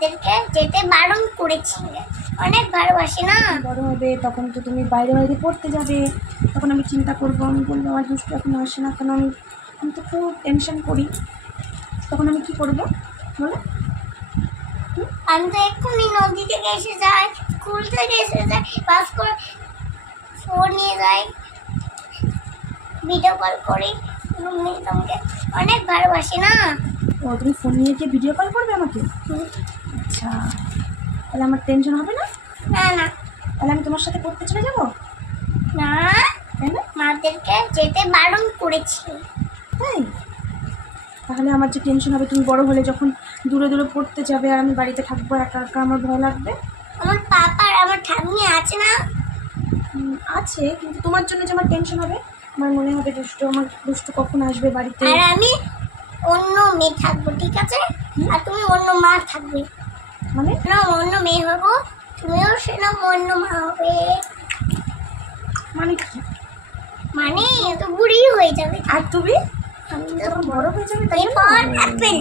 মাদেরকে যেতে বারণ করেছি। অনেক ভালোবাসি না। বড় হবে তখন তো তুমি বাইরে বাইরে পড়তে যাবে, তখন আমি চিন্তা করবো, আমি বলবো আমার দুষ্টু এখন আসে না কেন, আমি তো খুব টেনশন করি, তখন আমি কি করবো বলো? আমি তো এক্ষুনি নদী থেকে এসে যাই, স্কুল থেকে এসে যাই, বাস করে ফোন নিয়ে যাই, ভিডিও কল করি, তোমাকে অনেক ভালোবাসি না। ও তুমি ফোন নিয়ে গিয়ে ভিডিও কল করবে আমাকে? আচ্ছা, তাহলে আমার টেনশন হবে না? না না, তাহলে আমি তোমার সাথে পড়তে চলে যাবো? না, তাই না? মাদেরকে যেতে বারণ করেছি। তাই? তাহলে আমার যে টেনশন হবে, তুমি বড় হলে যখন দূরে দূরে পড়তে যাবে আর আমি বাড়িতে থাকবো একা একা, আমার ভয় লাগবে। আমার পাপা আর আমার ঠাম্মি আছে না? আছে, কিন্তু তোমার জন্য যে আমার টেনশন হবে, আমার মনে হবে দুষ্টু, আমার দুষ্টু কখন আসবে বাড়িতে। আর আমি অন্য মেয়ে থাকবো, ঠিক আছে? আর তুমি অন্য মা থাকবে। মানে না, অন্য মেয়ে হবো, তুমিও সেটা অন্য মা হবে। মানে কি? মানে তো বুড়ি হয়ে যাবে। আর তুমি আমি যখন বড় হয়ে যাবে এরপর অ্যাপেল